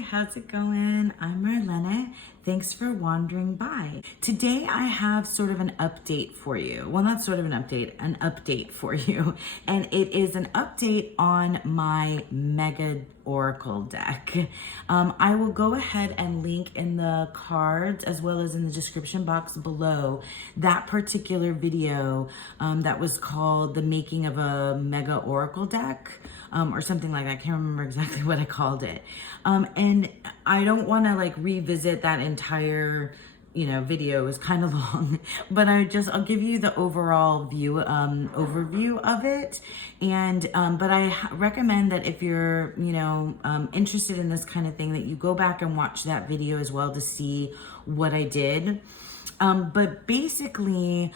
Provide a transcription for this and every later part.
how's it going? I'm Marlene. Thanks for wandering by. Today I have sort of an update for you. Well, not sort of an update for you. And it is an update on my Mega Oracle deck. I will go ahead and link in the cards as well as in the description box below that particular video that was called The Making of a Mega Oracle Deck. Or something like that. I can't remember exactly what I called it. And I don't want to like revisit that entire, video. It was kind of long, but I'll give you the overall overview of it. And, but I recommend that if you're, interested in this kind of thing, that you go back and watch that video as well to see what I did. But basically,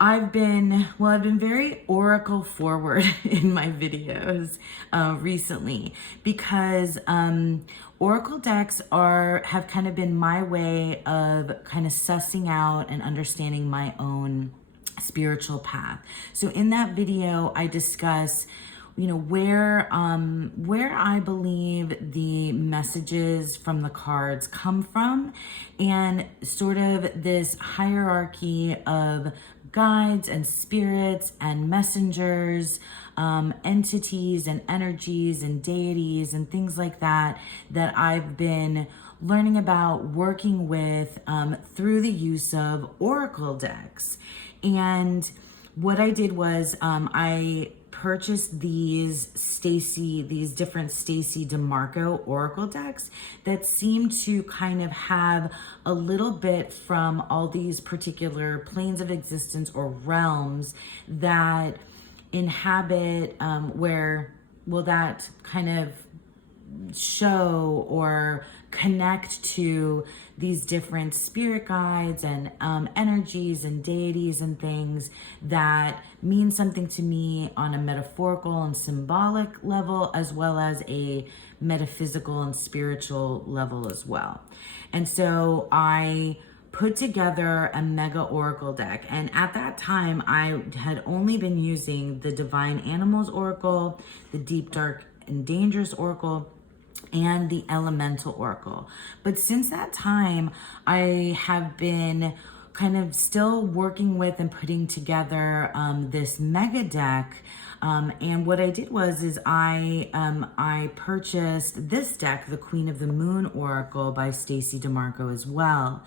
I've been very oracle forward in my videos recently because oracle decks have kind of been my way of kind of sussing out and understanding my own spiritual path. So in that video, I discuss where I believe the messages from the cards come from, and sort of this hierarchy of guides and spirits and messengers, entities and energies and deities and things like that I've been learning about working with through the use of oracle decks. And what I did was I purchased these different Stacey DeMarco oracle decks that seem to kind of have a little bit from all these particular planes of existence or realms that inhabit that kind of show or connect to these different spirit guides and energies and deities and things that mean something to me on a metaphorical and symbolic level, as well as a metaphysical and spiritual level as well. And so I put together a Mega Oracle deck. And at that time, I had only been using the Divine Animals Oracle, the Deep, Dark, and Dangerous Oracle, and the Elemental Oracle. But since that time, I have been kind of still working with and putting together this mega deck. And what I did was I purchased this deck, the Queen of the Moon Oracle by Stacey DeMarco as well,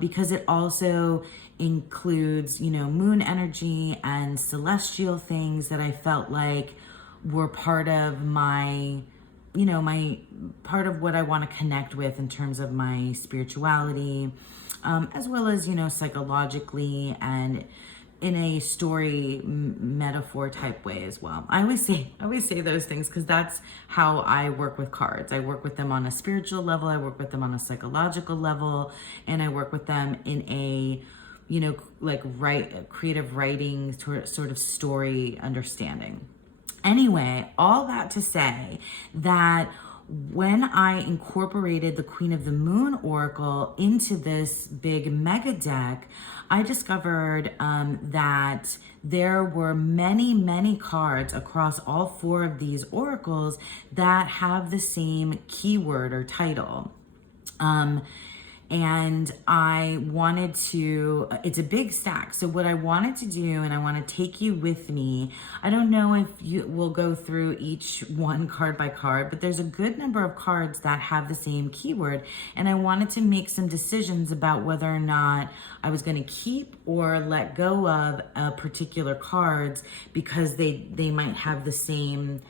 because it also includes, moon energy and celestial things that I felt like were part of my part of what I want to connect with in terms of my spirituality, as well as, psychologically and in a story metaphor type way as well. I always say those things because that's how I work with cards. I work with them on a spiritual level, I work with them on a psychological level, and I work with them in a, creative writing sort of story understanding. Anyway, all that to say that when I incorporated the Queen of the Moon Oracle into this big mega deck, I discovered that there were many, many cards across all four of these oracles that have the same keyword or title. And I wanted to, it's a big stack. So what I wanted to do, and I want to take you with me, I don't know if you will go through each one card by card, but there's a good number of cards that have the same keyword. And I wanted to make some decisions about whether or not I was going to keep or let go of particular cards because they might have the same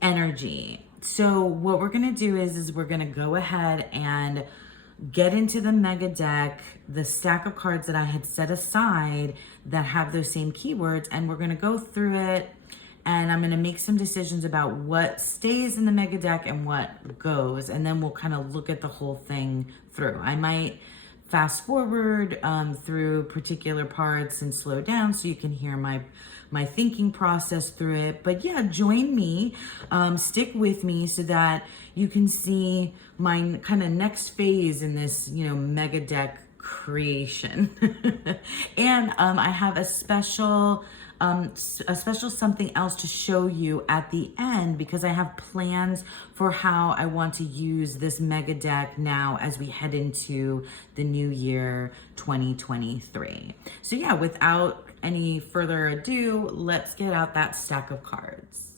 energy. So what we're going to do is we're going to go ahead and get into the mega deck, the stack of cards that I had set aside that have those same keywords, and we're going to go through it, and I'm going to make some decisions about what stays in the mega deck and what goes, and then we'll kind of look at the whole thing through. I might fast forward through particular parts and slow down so you can hear my thinking process through it. But yeah, join me, stick with me so that you can see my kind of next phase in this, mega deck creation. And I have a special a special something else to show you at the end, because I have plans for how I want to use this mega deck now as we head into the new year 2023. So yeah, without any further ado, let's get out that stack of cards.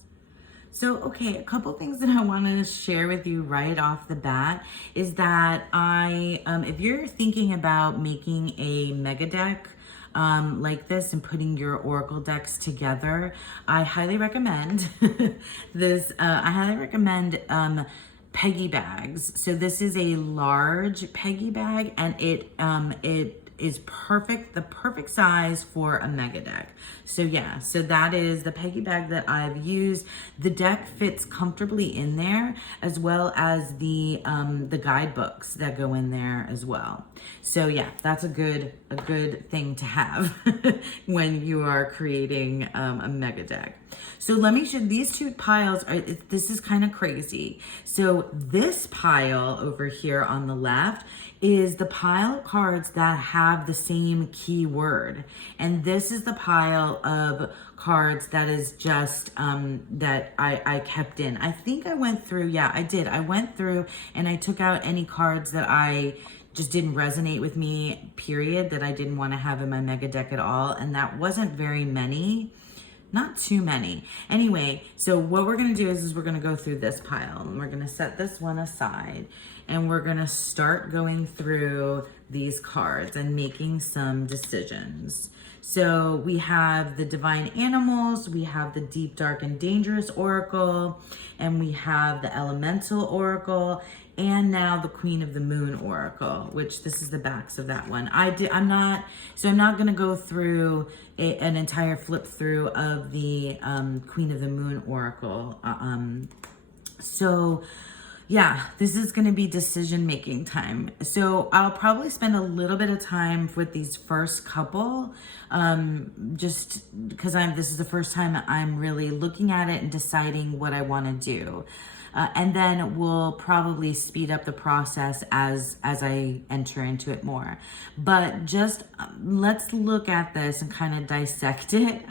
So, okay, a couple things that I want to share with you right off the bat is that if you're thinking about making a mega deck like this and putting your oracle decks together, I highly recommend this. I highly recommend Peggy bags. So this is a large Peggy bag, and it is perfect, the perfect size for a mega deck. So yeah, so that is the Peggy bag that I've used. The deck fits comfortably in there, as well as the guidebooks that go in there as well. So yeah, that's a good thing to have when you are creating a mega deck. So let me show these two piles. This is kind of crazy. So this pile over here on the left is the pile of cards that have the same keyword. And this is the pile of cards that is just, that I kept in. I think I went through, yeah, I did. I went through and I took out any cards that I just didn't resonate with me, period, that I didn't want to have in my mega deck at all. And that wasn't very many. Not too many. Anyway, so what we're gonna do is we're gonna go through this pile, and we're gonna set this one aside, and we're gonna start going through these cards and making some decisions. So we have the Divine Animals, we have the Deep, Dark, and Dangerous Oracle, and we have the Elemental Oracle, and now the Queen of the Moon Oracle, which this is the backs of that one. I'm not gonna go through an entire flip through of the Queen of the Moon Oracle. So yeah, this is gonna be decision making time. So I'll probably spend a little bit of time with these first couple, just because this is the first time I'm really looking at it and deciding what I wanna do. And then we'll probably speed up the process as I enter into it more. But just let's look at this and kind of dissect it.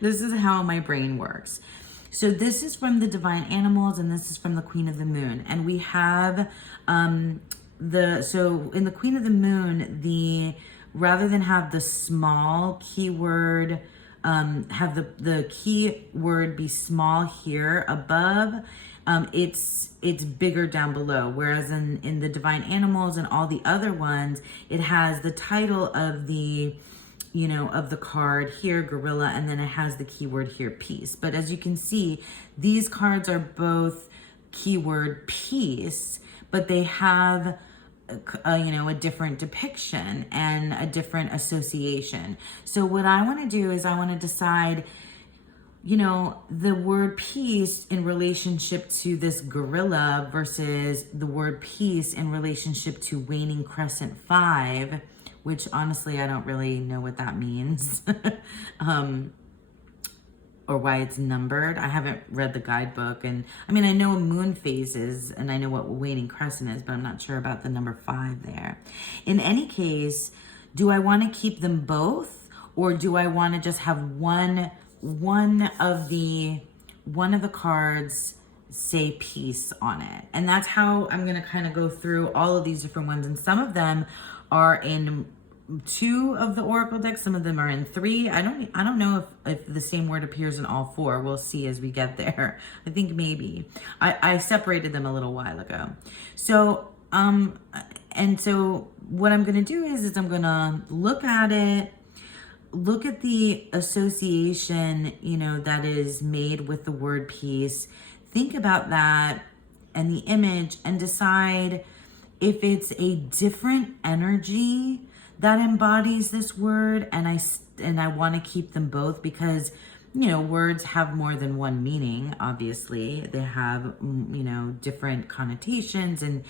This is how my brain works. So this is from the Divine Animals, and this is from the Queen of the Moon. And we have so in the Queen of the Moon, rather than have the small keyword, have the keyword be small here above, it's bigger down below. Whereas in the Divine Animals and all the other ones, it has the title of the card here, gorilla, and then it has the keyword here, peace. But as you can see, these cards are both keyword peace, but they have a different depiction and a different association. So what I want to do is I want to decide, the word peace in relationship to this gorilla versus the word peace in relationship to waning crescent 5, which honestly, I don't really know what that means. Or why it's numbered. I haven't read the guidebook, and I know moon phases and I know what waning crescent is, but I'm not sure about the number 5 there. In any case, do I want to keep them both, or do I want to just have one of the cards say peace on it? And that's how I'm going to kind of go through all of these different ones. And some of them are in 2 of the oracle decks, some of them are in 3. I don't know if the same word appears in all 4. We'll see as we get there. I think maybe I separated them a little while ago. So and so what I'm going to do is I'm going to look at it, look at the association that is made with the word peace, think about that and the image, and decide if it's a different energy that embodies this word, and I want to keep them both, because words have more than one meaning. Obviously, they have different connotations and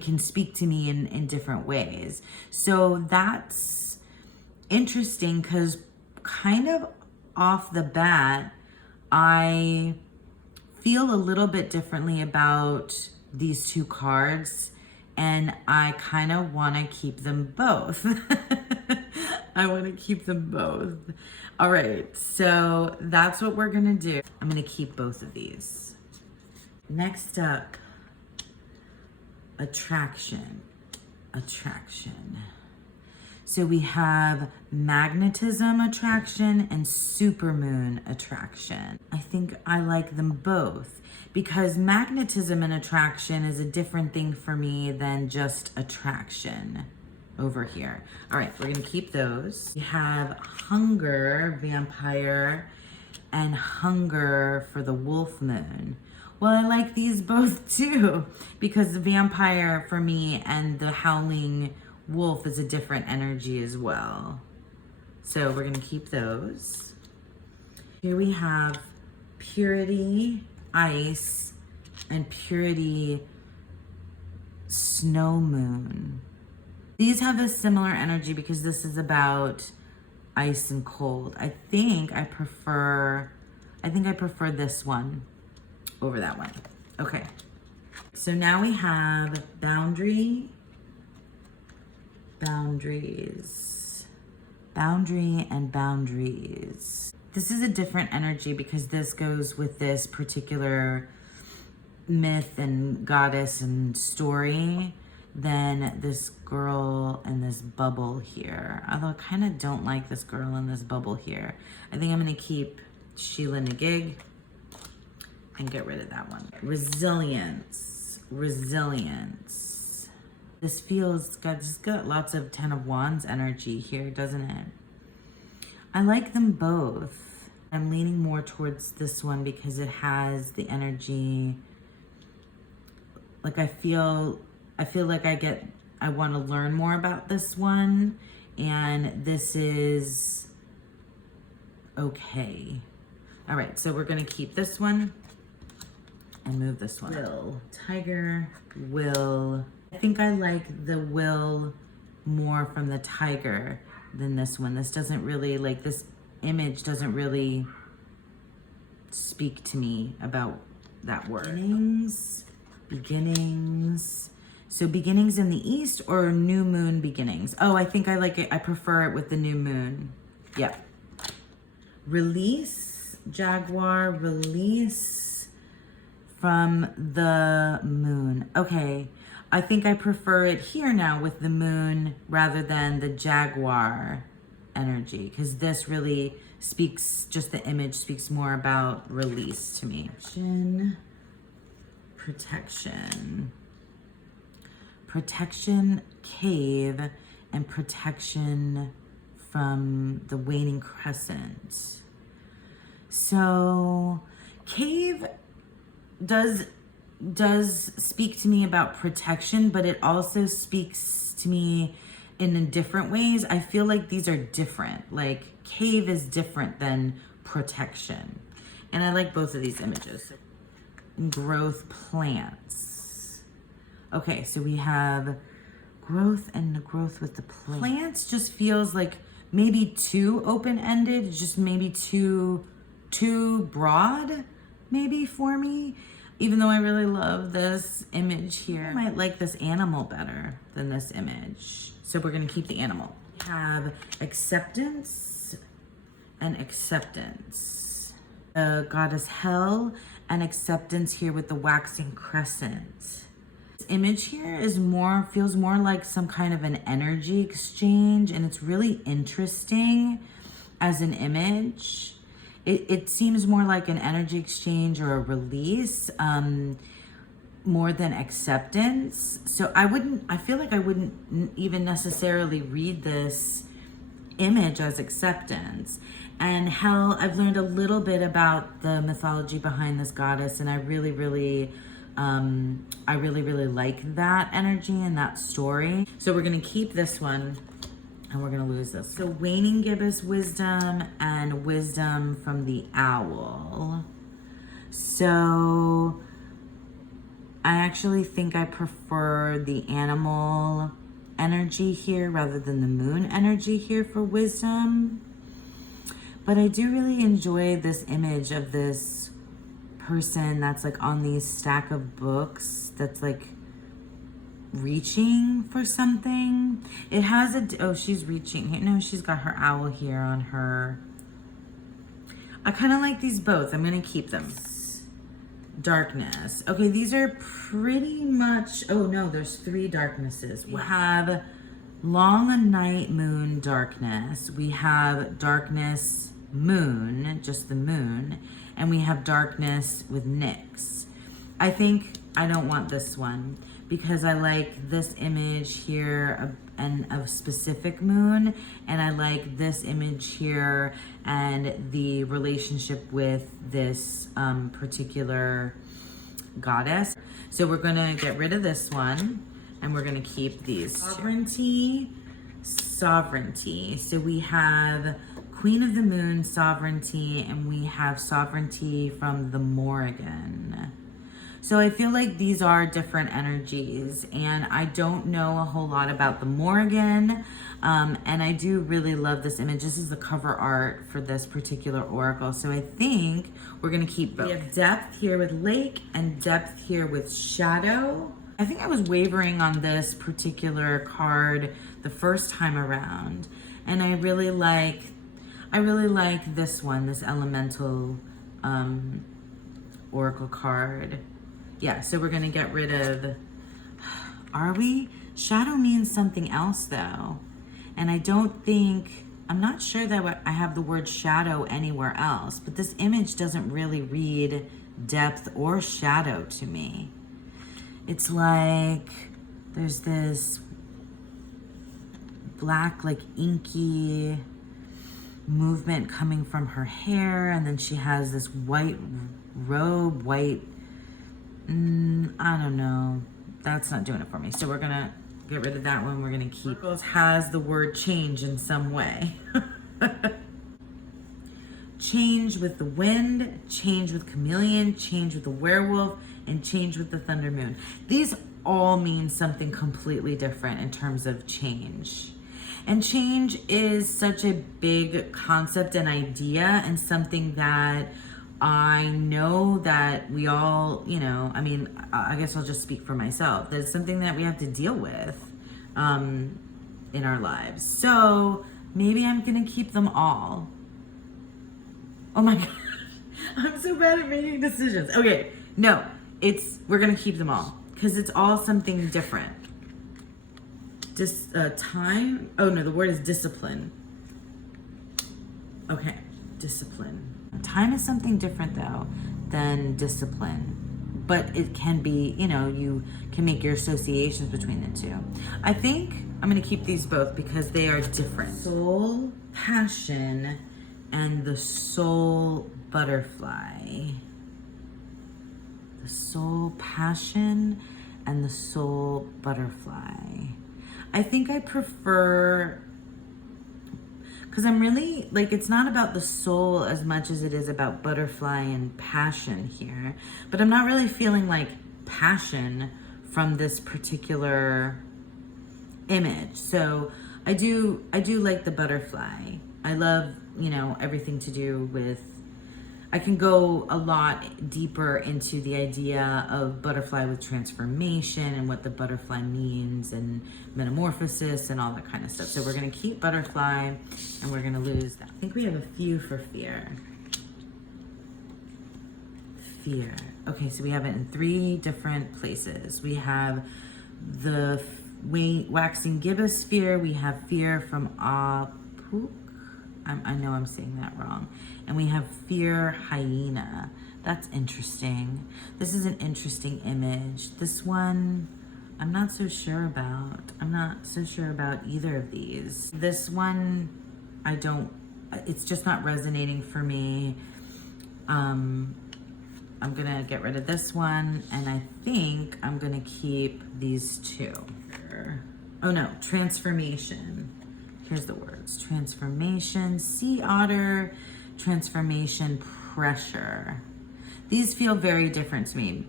can speak to me in different ways. So that's interesting, because kind of off the bat, I feel a little bit differently about these 2 cards, and I kind of want to keep them both. I want to keep them both. All right, so that's what we're gonna do. I'm gonna keep both of these. Next up, attraction. Attraction. So we have magnetism attraction and supermoon attraction. I think I like them both because magnetism and attraction is a different thing for me than just attraction over here. All right, we're gonna keep those. We have hunger, vampire, and hunger for the wolf moon. Well, I like these both too because the vampire for me and the howling wolf is a different energy as well. So we're gonna keep those. Here we have purity, ice, and purity, snow moon. These have a similar energy because this is about ice and cold. I think I prefer this one over that one. Okay. So now we have boundary, boundaries, boundary, and boundaries. This is a different energy because this goes with this particular myth and goddess and story than this girl and this bubble here. Although I kind of don't like this girl and this bubble here. I think I'm gonna keep Sheila Nagig and get rid of that one. Resilience, resilience. This feels just got lots of Ten of Wands energy here, doesn't it? I like them both. I'm leaning more towards this one because it has the energy. Like I feel like I want to learn more about this one, and this is okay. All right, so we're gonna keep this one and move this one. Will, tiger, will. I think I like the will more from the tiger than this one. This doesn't really, like this image doesn't really speak to me about that word. Beginnings, beginnings. So beginnings in the east or new moon beginnings? Oh, I think I like it. I prefer it with the new moon. Yep. Release, jaguar, release from the moon. Okay. I think I prefer it here now with the moon rather than the jaguar energy because this really speaks, just the image speaks more about release to me. Protection. Protection, cave, and protection from the waning crescent. So cave does speak to me about protection, but it also speaks to me in different ways. I feel like these are different. Like cave is different than protection. And I like both of these images. Growth, plants. Okay, so we have growth and growth with the plants. Plants just feels like maybe too open-ended, just maybe too broad maybe for me. Even though I really love this image here, I might like this animal better than this image. So we're gonna keep the animal. We have acceptance and acceptance. The goddess Hel and acceptance here with the waxing crescent. This image here is feels more like some kind of an energy exchange, and it's really interesting as an image. It seems more like an energy exchange or a release more than acceptance. So I feel like I wouldn't even necessarily read this image as acceptance. And Hel, I've learned a little bit about the mythology behind this goddess, and I really like that energy and that story. So we're gonna keep this one and we're gonna lose this. So waning gibbous wisdom and wisdom from the owl. So I actually think I prefer the animal energy here rather than the moon energy here for wisdom. But I do really enjoy this image of this person that's like on these stack of books that's like reaching for something. It has a, oh, she's reaching here. No, she's got her owl here on her. I kind of like these both. I'm going to keep them. Darkness. Okay, these are pretty much, oh no, there's 3 darknesses. We have long night moon darkness. We have darkness moon, just the moon. And we have darkness with Nyx. I think I don't want this one because I like this image here and a specific moon, and I like this image here and the relationship with this particular goddess. So we're gonna get rid of this one and we're gonna keep these. Sovereignty, sovereignty. So we have Queen of the Moon, sovereignty, and we have sovereignty from the Morrigan. So I feel like these are different energies, and I don't know a whole lot about the Morrigan, and I do really love this image. This is the cover art for this particular oracle, so I think we're gonna keep both. We have depth here with lake and depth here with shadow. I think I was wavering on this particular card the first time around, and I really like this one, this elemental oracle card. Yeah, so we're gonna get rid of, are we? Shadow means something else though. And I don't think, I'm not sure that I have the word shadow anywhere else, but this image doesn't really read depth or shadow to me. It's like, there's this black, like inky movement coming from her hair, and then she has this white robe, I don't know. That's not doing it for me. So we're gonna get rid of that one. We're gonna keep. It has the word change in some way. Change with the wind, change with chameleon, change with the werewolf, and change with the thunder moon. These all mean something completely different in terms of change. And change is such a big concept and idea, and something that I know that we all, you know, I mean, I guess I'll just speak for myself. That's something that we have to deal with in our lives. So maybe I'm going to keep them all. Oh my God. I'm so bad at making decisions. Okay. No, we're going to keep them all because it's all something different. Time. Oh no, the word is discipline. Okay. Discipline. Time is something different though than discipline, but it can be, you know, you can make your associations between the two. I think I'm going to keep these both because they are different. Soul, passion, and the soul butterfly. The soul, passion, and the soul butterfly. I think I prefer, because I'm really, like, it's not about the soul as much as it is about butterfly and passion here. But I'm not really feeling like passion from this particular image. So I do like the butterfly. I love, you know, everything to do with, I can go a lot deeper into the idea of butterfly with transformation and what the butterfly means and metamorphosis and all that kind of stuff. So we're going to keep butterfly and we're going to lose that. I think we have a few for fear. Fear. Okay, so we have it in 3 different places. We have the waxing gibbous fear. We have fear from Apuk. I know I'm saying that wrong. And we have fear hyena. That's interesting. This is an interesting image. This one, I'm not so sure about. I'm not so sure about either of these. This one, it's just not resonating for me. I'm gonna get rid of this one, and I think I'm gonna keep these 2. Oh no, transformation. Here's the words. Transformation, sea otter, transformation, pressure. These feel very different to me.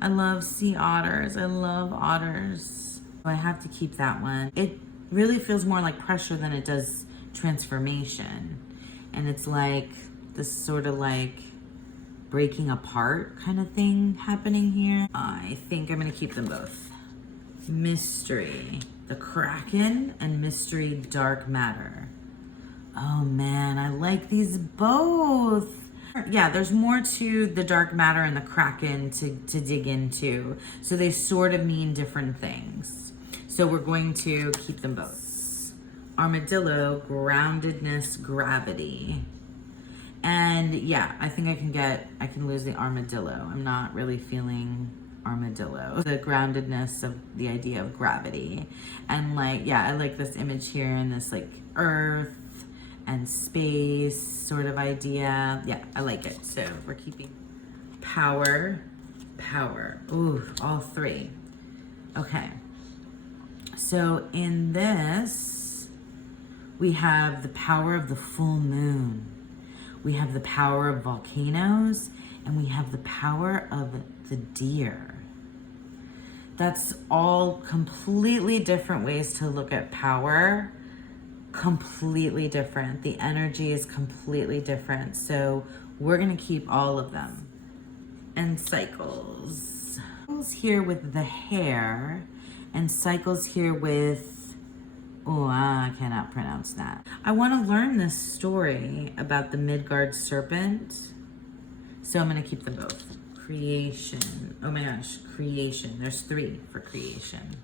I love sea otters. I love otters. I have to keep that one. It really feels more like pressure than it does transformation. And it's like this sort of like breaking apart kind of thing happening here. I think I'm gonna keep them both. mystery, the Kraken, and mystery dark matter. Oh man, I like these both. Yeah, there's more to the dark matter and the Kraken to dig into. So they sort of mean different things. So we're going to keep them both. Armadillo, groundedness, gravity. And yeah, I think I can lose the armadillo. I'm not really feeling armadillo. The groundedness of the idea of gravity. And like, yeah, I like this image here and this like earth and space sort of idea. Yeah, I like it. So we're keeping power. Ooh, all three. Okay. So in this, we have the power of the full moon. We have the power of volcanoes, and we have the power of the deer. That's all completely different ways to look at power. Completely different. The energy is completely different. So we're gonna keep all of them. And cycles. Cycles here with the hair, and cycles here with, oh, I cannot pronounce that. I wanna learn this story about the Midgard serpent. So I'm gonna keep them both. Creation, oh my gosh, creation. There's 3 for creation.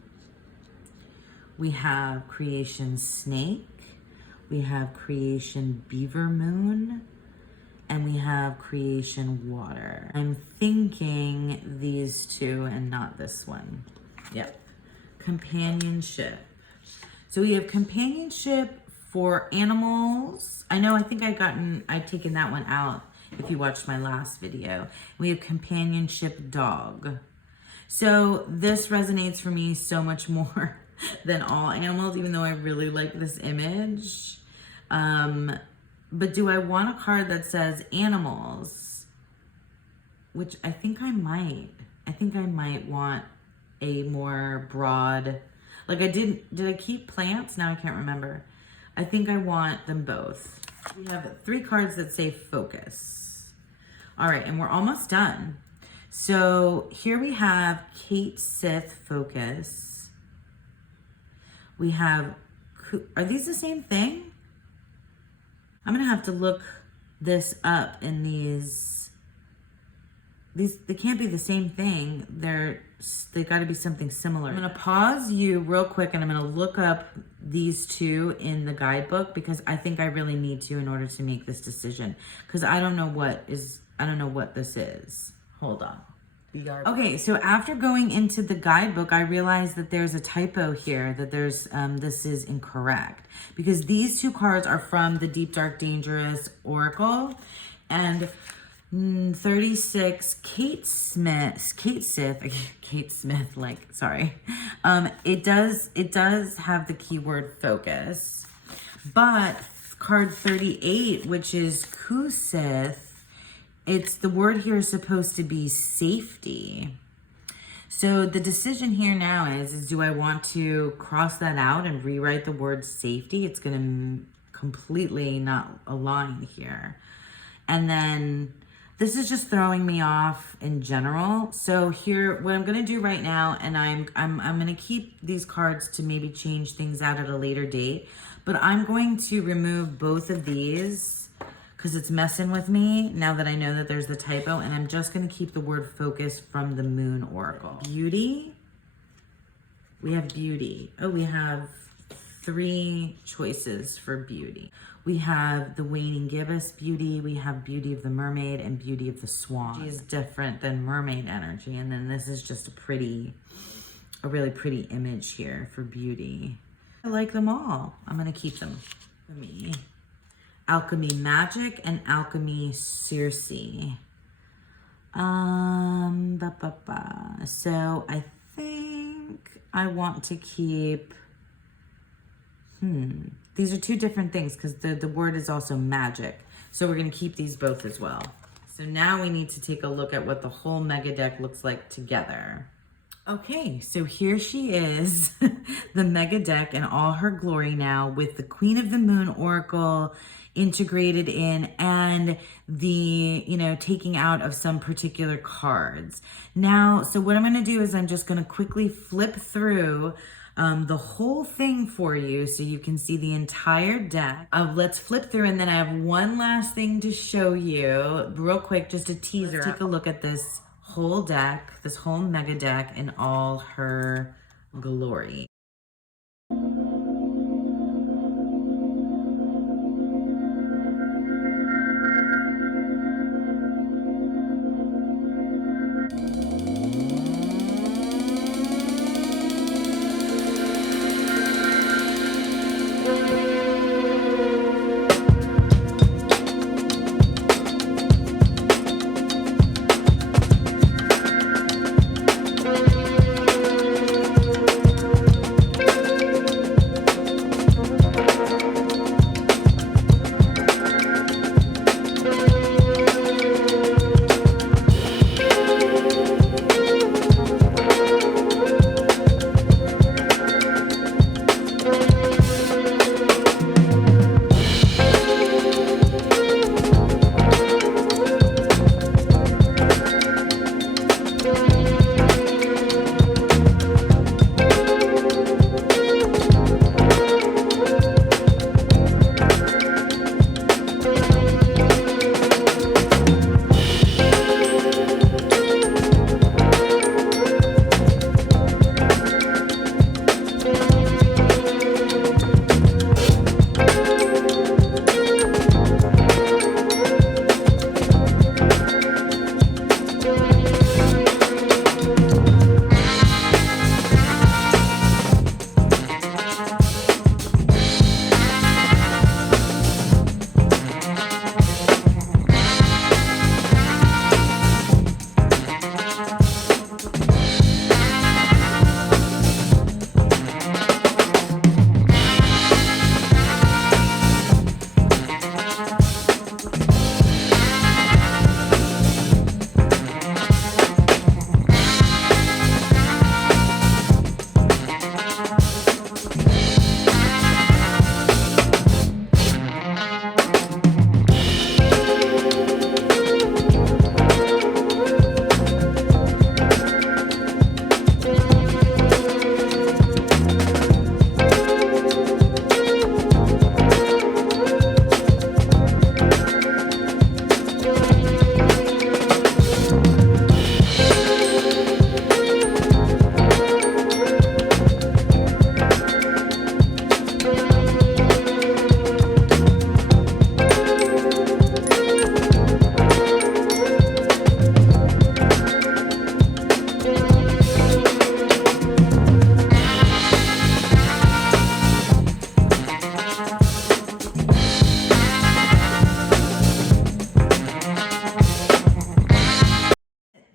We have creation snake. We have creation beaver moon, and we have creation water. I'm thinking these 2 and not this one. Yep. Companionship. So we have companionship for animals. I know, I think I'd taken that one out if you watched my last video. We have companionship dog. So this resonates for me so much more than all animals, even though I really like this image. But do I want a card that says animals? Which I think I might. I think I might want a more broad, like did I keep plants? Now I can't remember. I think I want them both. We have 3 cards that say focus. All right, and we're almost done. So here we have Kate Sith focus. We have, are these the same thing? I'm gonna have to look this up in these, they can't be the same thing. They gotta be something similar. I'm gonna pause you real quick and I'm gonna look up these 2 in the guidebook because I think I really need to in order to make this decision. Because I don't know what this is. Hold on. Okay, so after going into the guidebook, I realized that there's a typo here, that this is incorrect. Because these 2 cards are from the Deep Dark Dangerous Oracle, and 36 Kate Smith, it does have the keyword focus, but card 38, which is Kusith, the word here is supposed to be safety. So the decision here now is do I want to cross that out and rewrite the word safety? It's going to completely not align here. And then this is just throwing me off in general. So here, what I'm going to do right now, and I'm going to keep these cards to maybe change things out at a later date, but I'm going to remove both of these because it's messing with me now that I know that there's the typo, and I'm just gonna keep the word focus from the Moon Oracle. Beauty, we have beauty. Oh, we have 3 choices for beauty. We have the waning gibbous beauty, we have beauty of the mermaid, and beauty of the swan. She is different than mermaid energy, and then this is just a really pretty image here for beauty. I like them all. I'm gonna keep them for me. Alchemy Magic and Alchemy Circe. So I think I want to keep, these are 2 different things because the word is also magic. So we're gonna keep these both as well. So now we need to take a look at what the whole mega deck looks like together. Okay, so here she is, the mega deck in all her glory now with the Queen of the Moon Oracle integrated in and the, taking out of some particular cards. Now, so what I'm going to do is I'm just going to quickly flip through the whole thing for you so you can see the entire deck. Let's flip through, and then I have one last thing to show you real quick, just a teaser. Let's take a look at this whole deck, this whole mega deck in all her glory.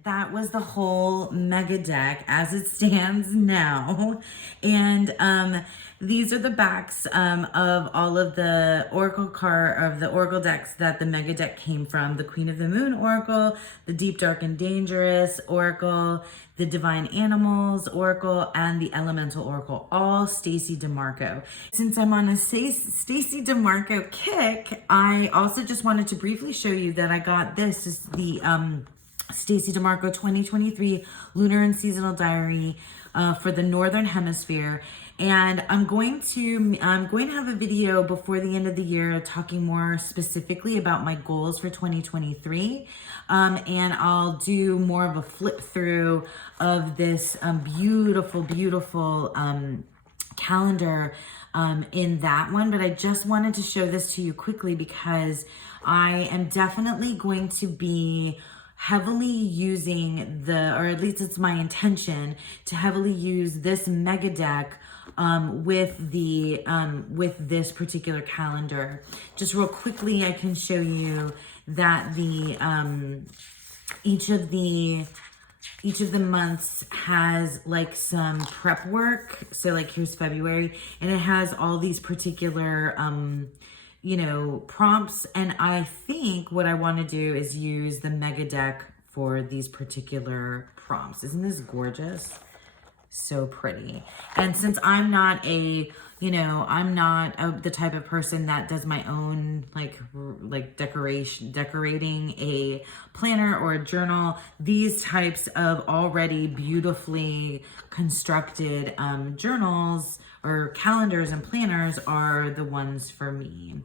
That was the whole mega deck as it stands now. And these are the backs of all of the oracle decks that the mega deck came from. The Queen of the Moon Oracle, the Deep, Dark, and Dangerous Oracle, the Divine Animals Oracle, and the Elemental Oracle, all Stacey DeMarco. Since I'm on a Stacey DeMarco kick, I also just wanted to briefly show you that I got this is the Stacey DeMarco 2023 Lunar and Seasonal Diary for the Northern Hemisphere. And I'm going to have a video before the end of the year talking more specifically about my goals for 2023. And I'll do more of a flip through of this beautiful calendar in that one. But I just wanted to show this to you quickly because I am definitely going to be heavily using or at least it's my intention to heavily use this mega deck with this particular calendar. Just real quickly, I can show you that each of the months has like some prep work. So like here's February, and it has all these particular prompts. And I think what I want to do is use the mega deck for these particular prompts. Isn't this gorgeous? so pretty. And since I'm not the type of person that does my own like decorating a planner or a journal, these types of already beautifully constructed journals or calendars and planners are the ones for me.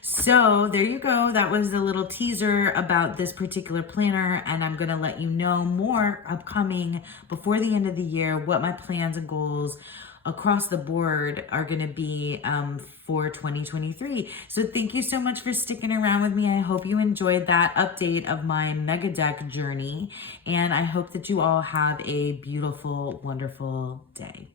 So there you go. That was a little teaser about this particular planner, and I'm going to let you know more upcoming before the end of the year what my plans and goals across the board are going to be for 2023. So thank you so much for sticking around with me. I hope you enjoyed that update of my mega deck journey, and I hope that you all have a beautiful, wonderful day.